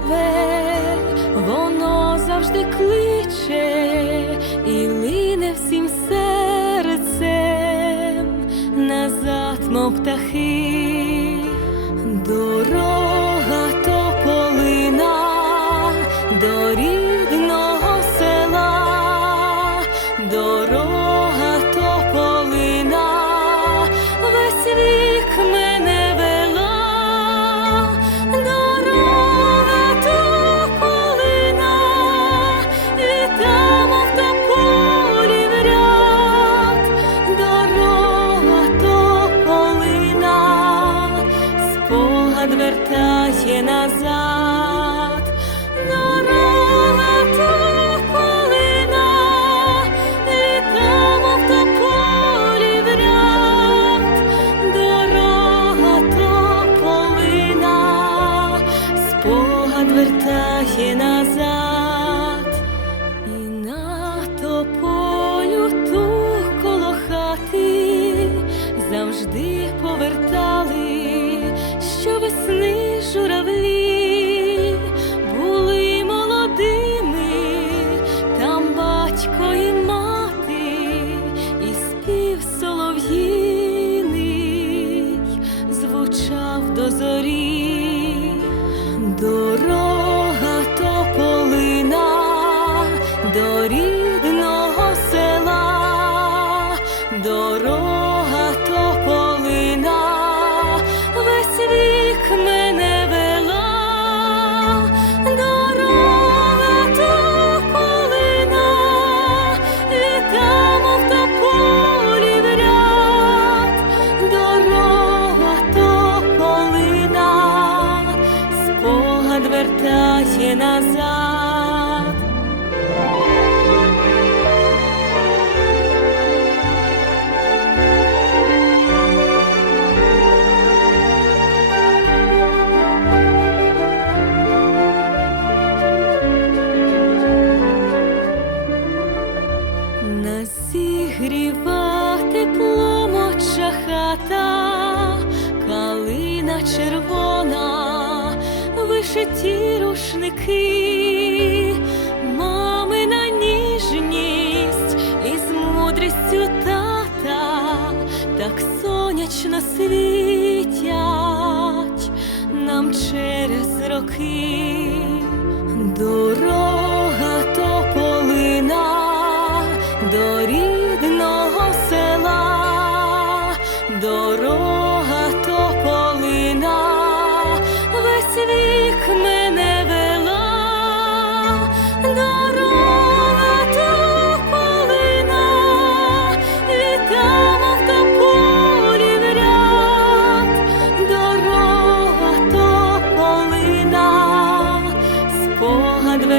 тебе, воно завжди кличе і лине всім серцем назад, мов птахи, дорога то полина до рідного села. Дорога гуляв до зорі. Дорог повертає назад. Нас зігріва тепло моча хата, калина червона. Ті рушники.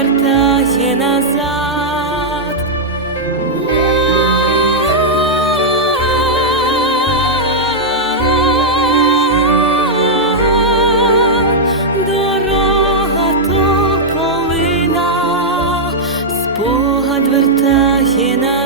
повертає назад. Дорога то колина, спогад вертає назад.